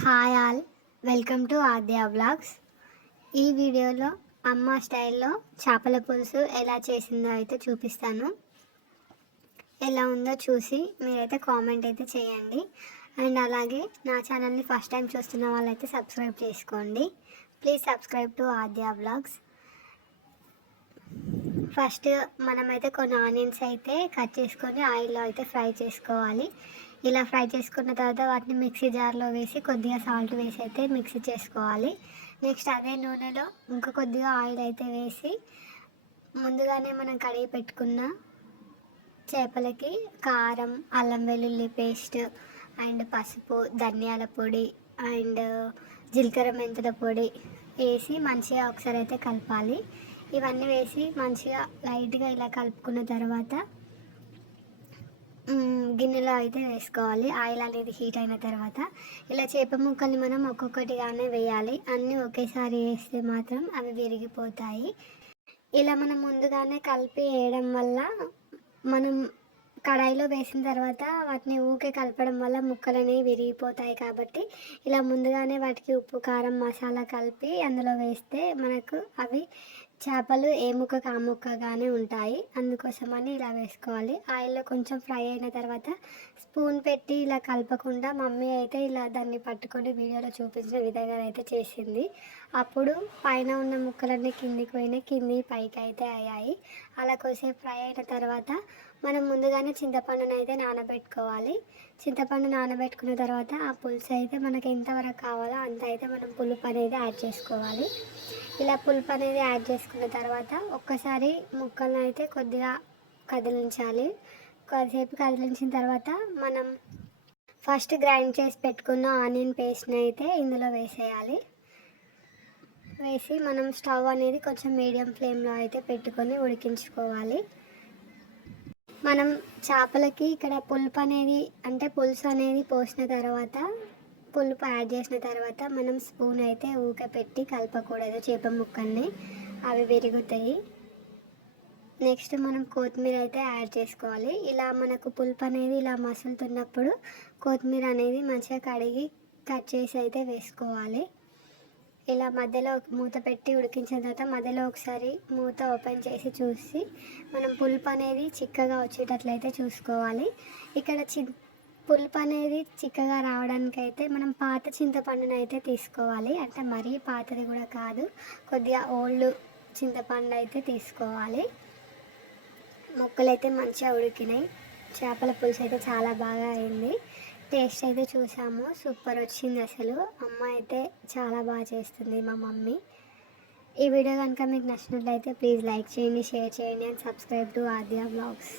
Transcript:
Hi all, welcome to Aadya vlogs. ఈ వీడియోలో అమ్మ స్టైల్లో చేపల పులుసు ఎలా చేసిందో అయితే చూపిస్తాను. ఎలా ఉందో చూసి మీరైతే కామెంట్ అయితే చేయండి. అండ్ అలాగే నా ఛానల్ని ఫస్ట్ టైం చూస్తున్న వాళ్ళైతే సబ్స్క్రైబ్ చేసుకోండి. Please subscribe to Aadya vlogs. First మనమైతే కొన్ని ఆనియన్స్ అయితే కట్ చేసుకొని ఆయిల్లో అయితే ఫ్రై చేసుకోవాలి. ఇలా ఫ్రై చేసుకున్న తర్వాత వాటిని మిక్సీ జార్లో వేసి కొద్దిగా సాల్ట్ వేసి అయితే మిక్సీ చేసుకోవాలి. నెక్స్ట్ అదే నూనెలో ఇంకా కొద్దిగా ఆయిల్ అయితే వేసి ముందుగానే మనం కడిగి పెట్టుకున్న చేపలకి కారం, అల్లం వెల్లుల్లి పేస్ట్ అండ్ పసుపు, ధనియాల పొడి అండ్ జీలకర్ర మెంతుల పొడి వేసి మంచిగా ఒకసారి అయితే కలపాలి. ఇవన్నీ వేసి మంచిగా లైట్గా ఇలా కలుపుకున్న తర్వాత గిన్నెలో అయితే వేసుకోవాలి. ఆయిల్ అనేది హీట్ అయిన తర్వాత ఇలా చేప ముక్కల్ని మనం ఒక్కొక్కటిగానే వేయాలి. అన్నీ ఒకేసారి వేస్తే మాత్రం అవి విరిగిపోతాయి. ఇలా మనం ముందుగానే కలిపి వేయడం వల్ల మనం కడాయిలో వేసిన తర్వాత వాటిని ఊకే కలపడం వల్ల ముక్కలు అనేవి విరిగిపోతాయి. కాబట్టి ఇలా ముందుగానే వాటికి ఉప్పు, కారం, మసాలా కలిపి అందులో వేస్తే మనకు అవి చేపలు ఏ ముక్కకు ఆ ముక్కగానే ఉంటాయి. అందుకోసమని ఇలా వేసుకోవాలి. ఆయిల్లో కొంచెం ఫ్రై అయిన తర్వాత స్పూన్ పెట్టి ఇలా కలపకుండా మమ్మీ అయితే ఇలా దాన్ని పట్టుకొని వీడియోలో చూపించిన విధంగా అయితే చేసింది. అప్పుడు పైన ఉన్న ముక్కలన్నీ కిందికి పోయినాయి, కింది పైకి అయితే అయ్యాయి. అలా కొద్దిసేపు ఫ్రై అయిన తర్వాత మనం ముందుగానే చింతపండును అయితే నానబెట్టుకోవాలి. చింతపండు నానబెట్టుకున్న తర్వాత ఆ పులుసు అయితే మనకి ఎంతవరకు కావాలో అంత అయితే మనం పులుపు అనేది యాడ్ చేసుకోవాలి. ఇలా పులుపు అనేది యాడ్ చేసుకున్న తర్వాత ఒక్కసారి ముక్కలను అయితే కొద్దిగా కదిలించాలి. కొద్దిసేపు కదిలించిన తర్వాత మనం ఫస్ట్ గ్రైండ్ చేసి పెట్టుకున్న ఆనియన్ పేస్ట్ని అయితే ఇందులో వేసేయాలి. వేసి మనం స్టవ్ అనేది కొంచెం మీడియం ఫ్లేమ్లో అయితే పెట్టుకొని ఉడికించుకోవాలి. మనం చేపలకి ఇక్కడ పులుపు అనేది అంటే పులుసు అనేది పోసిన తర్వాత పులుపు యాడ్ చేసిన తర్వాత మనం స్పూన్ అయితే ఊకే పెట్టి కలపకూడదు చేప ముక్కల్ని, అవి విరుగుతాయి. నెక్స్ట్ మనం కొత్తిమీర అయితే యాడ్ చేసుకోవాలి. ఇలా మనకు పులుపు అనేది ఇలా మసులుతున్నప్పుడు కొత్తిమీర అనేది మంచిగా కడిగి కట్ చేసి అయితే వేసుకోవాలి. ఇలా మధ్యలో మూత పెట్టి ఉడికించిన తర్వాత మధ్యలో ఒకసారి మూత ఓపెన్ చేసి చూసి మనం పులుపు అనేది చిక్కగా వచ్చేటట్లయితే చూసుకోవాలి. ఇక్కడ పులుపు అనేది చిక్కగా రావడానికి అయితే మనం పాత చింతపండును అయితే తీసుకోవాలి. అంటే మరీ పాతది కూడా కాదు, కొద్దిగా ఓల్డ్ చింతపండు అయితే తీసుకోవాలి. ముక్కలు అయితే మంచిగా ఉడికినాయి. చేపల పులుసు అయితే చాలా బాగా అయింది. టేస్ట్ అయితే చూసాము, సూపర్ వచ్చింది. అసలు అమ్మ అయితే చాలా బాగా చేస్తుంది మా మమ్మీ. ఈ వీడియో కనుక మీకు నచ్చినట్లయితే ప్లీజ్ లైక్ చేయండి, షేర్ చేయండి and subscribe to Aadya vlogs.